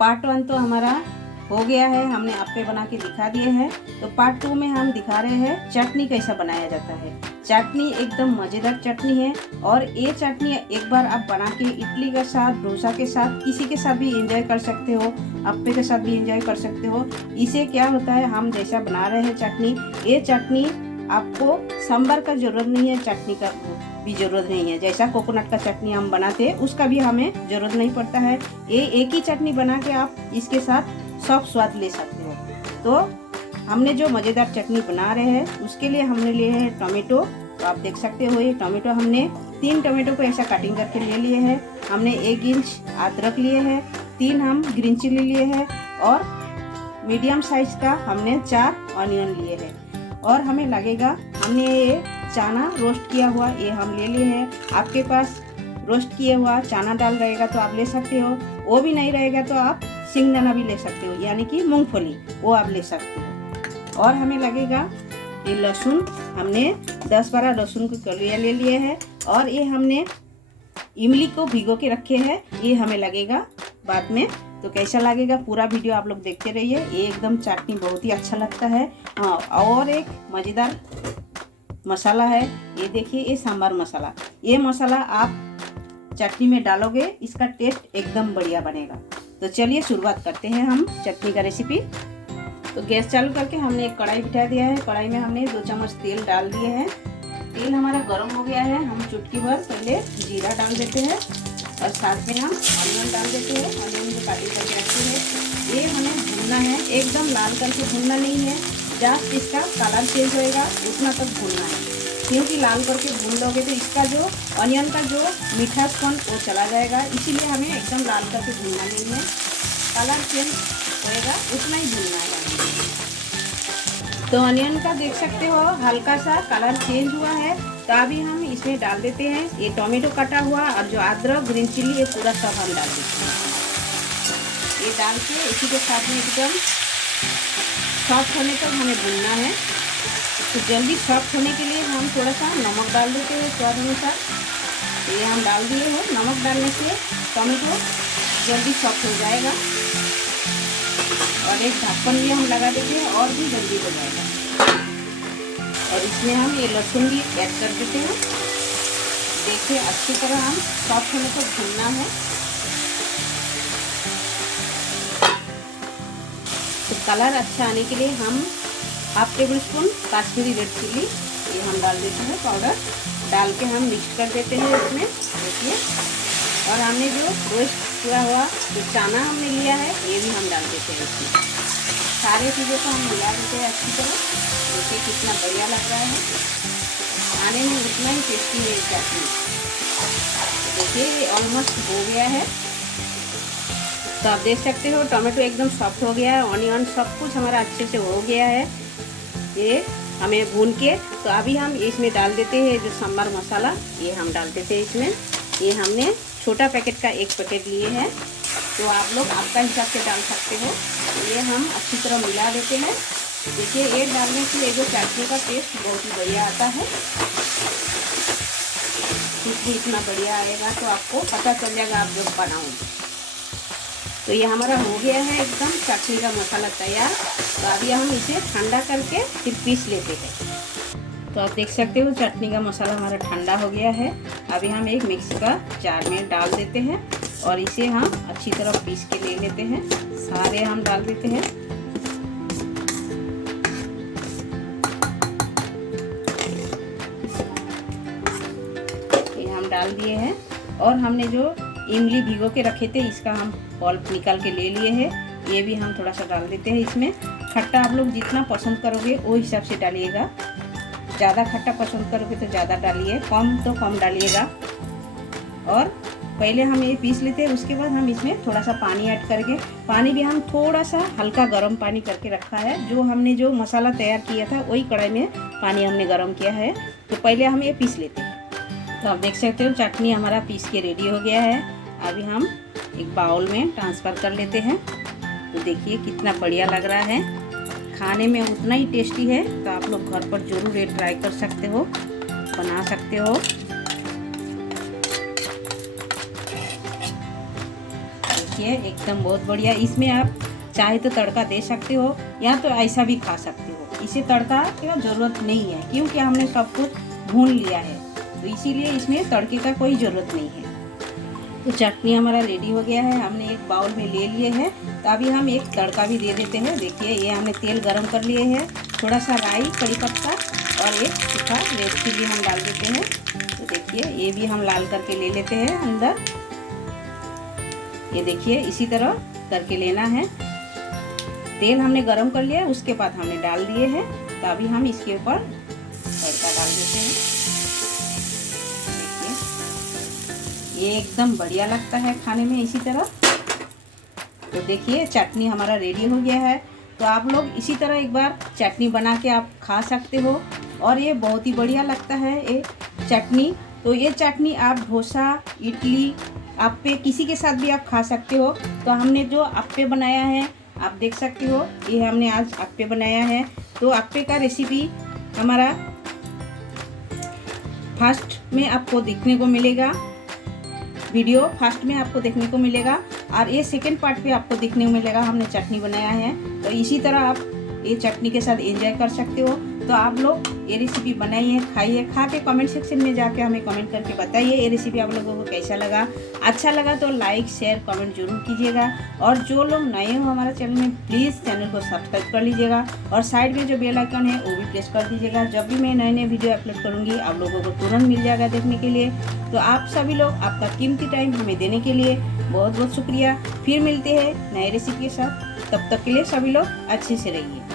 Part 1 तो हमारा हो गया है, हमने आपके बना के दिखा दिए हैं। तो पार्ट 2 में हम दिखा रहे हैं चटनी कैसा बनाया जाता है। चटनी एकदम मज़ेदार चटनी है और ये चटनी एक बार आप बना के इडली के साथ, डोसा के साथ, किसी के साथ भी एंजॉय कर सकते हो, अप्पे के साथ भी एंजॉय कर सकते हो। इसे क्या होता है, हम जैसा बना रहे हैं चटनी, ये चटनी आपको सांभर का ज़रूरत नहीं है, चटनी का भी ज़रूरत नहीं है। जैसा कोकोनट का चटनी हम बनाते हैं उसका भी हमें ज़रूरत नहीं पड़ता है। ये एक ही चटनी बना के आप इसके साथ सब स्वाद ले सकते हो। तो हमने जो मज़ेदार चटनी बना रहे हैं उसके लिए हमने लिए हैं टोमेटो। तो आप देख सकते हो ये टोमेटो हमने 3 टोमेटो को ऐसा कटिंग करके ले लिए हैं। हमने 1 इंच अदरक लिए हैं, 3 हम ग्रीन चिली लिए हैं और मीडियम साइज का हमने 4 ऑनियन लिए हैं। और हमें लगेगा, हमने ये चना रोस्ट किया हुआ ये हम ले लिए हैं। आपके पास रोस्ट किया हुआ चना दाल रहेगा तो आप ले सकते हो, वो भी नहीं रहेगा तो आप सिंगदाना भी ले सकते हो, यानी कि मूंगफली, वो आप ले सकते हो। और हमें लगेगा ये लहसुन, हमने 10-12 लहसुन की कलियाँ ले लिए हैं और ये हमने इमली को भिगो के रखे हैं, ये हमें लगेगा बाद में। तो कैसा लगेगा पूरा वीडियो आप लोग देखते रहिए। ये एकदम चटनी बहुत ही अच्छा लगता है। हाँ, और एक मज़ेदार मसाला है, ये देखिए, ये सांभर मसाला। ये मसाला आप चटनी में डालोगे, इसका टेस्ट एकदम बढ़िया बनेगा। तो चलिए शुरुआत करते हैं हम चटनी का रेसिपी। तो गैस चालू करके हमने एक कढ़ाई बिठा दिया है। कढ़ाई में हमने 2 चम्मच तेल डाल दिए हैं। तेल हमारा गर्म हो गया है। हम चुटकी भर पहले जीरा डाल देते हैं और साथ में हम ऑनियन डाल देते हैं। ऑनियन को काटिंग करके रखते हैं। ये हमें भूनना है, एकदम लाल करके भूनना नहीं है, जस्ट इसका कलर चेंज होएगा उतना तक भूनना है। क्योंकि लाल करके भून लोगे तो इसका जो ऑनियन का जो मीठापन वो चला जाएगा, इसीलिए हमें एकदम लाल करके भूनना नहीं है, कलर चेंज होएगा उतना ही भूनना है। तो ऑनियन का देख सकते हो हल्का सा कलर चेंज हुआ है। तो अभी हम इसमें डाल देते हैं ये टोमेटो कटा हुआ और जो अदरक, ग्रीन चिली, ये पूरा सब हम डाल देते हैं। ये डाल के इसी के साथ में एकदम सॉफ्ट होने तक हमें भूनना है। तो जल्दी सॉफ्ट होने के लिए हम थोड़ा सा नमक डाल देते हैं स्वाद अनुसार। ये हम डाल दिए हैं। नमक डालने से टोमेटो जल्दी सॉफ्ट हो जाएगा और एक ढक्कन भी हम लगा देते हैं और भी जल्दी हो जाएगा। और इसमें हम ये लहसुन भी ऐड कर देते हैं। देखिए अच्छी तरह हम सॉफ्ट होने तक भूनना है। तो कलर अच्छा आने के लिए हम 1/2 tablespoon Kashmiri red chilli ये हम डाल देते हैं पाउडर। डाल के हम मिक्स कर देते हैं इसमें, देखिए। और हमने जो रोस्ट किया हुआ जो चना हमने लिया है ये भी हम डाल देते हैं इसमें। सारे चीज़ों को हम मिला देते हैं अच्छी तरह। देखिए कितना बढ़िया लग रहा है, खाने में उतना ही टेस्टी है चटनी। देखिए ये ऑलमोस्ट हो गया है। तो आप देख सकते हो टोमेटो एकदम सॉफ्ट हो गया है, ऑनियन सब कुछ हमारा अच्छे से हो गया है ये हमें भून के। तो अभी हम इसमें डाल देते हैं जो सांभर मसाला, ये हम डाल देते हैं इसमें। ये हमने छोटा पैकेट का 1 पैकेट लिए हैं, तो आप लोग आपका हिसाब से डाल सकते हो। ये हम अच्छी तरह मिला देते हैं। देखिए ये डालने से ये जो चटनी का टेस्ट बहुत ही बढ़िया आता है। खुशबू इतना बढ़िया आएगा तो आपको पता चल जाएगा आप जब बनाओगे। तो ये हमारा हो गया है एकदम चटनी का मसाला तैयार। तो अभी हम इसे ठंडा करके फिर पीस लेते हैं। तो आप देख सकते हो चटनी का मसाला हमारा ठंडा हो गया है। अभी हम एक मिक्सी का जार में डाल देते हैं और इसे हम अच्छी तरह पीस के ले लेते हैं। सारे हम डाल देते हैं। ये हम डाल दिए हैं। और हमने जो इमली भिगो के रखे थे इसका हम पल्प निकाल के ले लिए हैं, ये भी हम थोड़ा सा डाल देते हैं इसमें। खट्टा आप लोग जितना पसंद करोगे वो हिसाब से डालिएगा। ज़्यादा खट्टा पसंद करोगे तो ज़्यादा डालिए, कम तो कम डालिएगा। और पहले हम ये पीस लेते हैं, उसके बाद हम इसमें थोड़ा सा पानी ऐड करके, पानी भी हम थोड़ा सा हल्का गर्म पानी करके रखा है। जो हमने जो मसाला तैयार किया था वही कढ़ाई में पानी हमने गर्म किया है। तो पहले हम ये पीस लेते हैं। तो आप देख सकते हो चटनी हमारा पीस के रेडी हो गया है। अभी हम एक बाउल में ट्रांसफ़र कर लेते हैं। तो देखिए कितना बढ़िया लग रहा है, खाने में उतना ही टेस्टी है। तो आप लोग घर पर ज़रूर ये ट्राई कर सकते हो, बना सकते हो। देखिए एकदम बहुत बढ़िया। इसमें आप चाहे तो तड़का दे सकते हो या तो ऐसा भी खा सकते हो। इसे तड़का की ज़रूरत नहीं है क्योंकि हमने सब कुछ भून लिया है, तो इसीलिए इसमें तड़के का कोई ज़रूरत नहीं है। तो चटनी हमारा रेडी हो गया है, हमने एक बाउल में ले लिए हैं। तो अभी हम एक तड़का भी दे देते हैं। देखिए ये हमने तेल गरम कर लिए हैं, थोड़ा सा राई, कड़ी पत्ता और एक सूखा रेड चिली हम डाल देते हैं। तो देखिए ये भी हम लाल करके ले लेते हैं अंदर। ये देखिए इसी तरह करके लेना है। तेल हमने गरम कर लिया है, उसके बाद हमने डाल दिए हैं। तो अभी हम इसके ऊपर तड़का डाल देते हैं। ये एकदम बढ़िया लगता है खाने में इसी तरह। तो देखिए चटनी हमारा रेडी हो गया है। तो आप लोग इसी तरह एक बार चटनी बना के आप खा सकते हो और ये बहुत ही बढ़िया लगता है ये चटनी। तो ये चटनी आप डोसा, इडली, अप्पे किसी के साथ भी आप खा सकते हो। तो हमने जो अप्पे बनाया है आप देख सकते हो, ये हमने आज अप्पे बनाया है। तो अप्पे का रेसिपी हमारा फर्स्ट में आपको देखने को मिलेगा, वीडियो फर्स्ट में आपको देखने को मिलेगा और ये सेकंड पार्ट पे आपको देखने को मिलेगा हमने चटनी बनाया है। तो इसी तरह आप ये चटनी के साथ एंजॉय कर सकते हो। तो आप लोग ये रेसिपी बनाइए, खाइए, खा के कमेंट सेक्शन में जाके हमें कमेंट करके बताइए ये रेसिपी आप लोगों को कैसा लगा। अच्छा लगा तो लाइक, शेयर, कमेंट जरूर कीजिएगा। और जो लोग नए हो हमारे चैनल में प्लीज़ चैनल को सब्सक्राइब कर लीजिएगा और साइड में जो बेल आइकन है वो भी प्रेस कर दीजिएगा। जब भी मैं नए नए वीडियो अपलोड करूँगी आप लोगों को तुरंत मिल जाएगा देखने के लिए। तो आप सभी लोग आपका कीमती टाइम हमें देने के लिए बहुत बहुत शुक्रिया। फिर मिलते हैं नए रेसिपी के साथ, तब तक के लिए सभी लोग अच्छे से रहिए।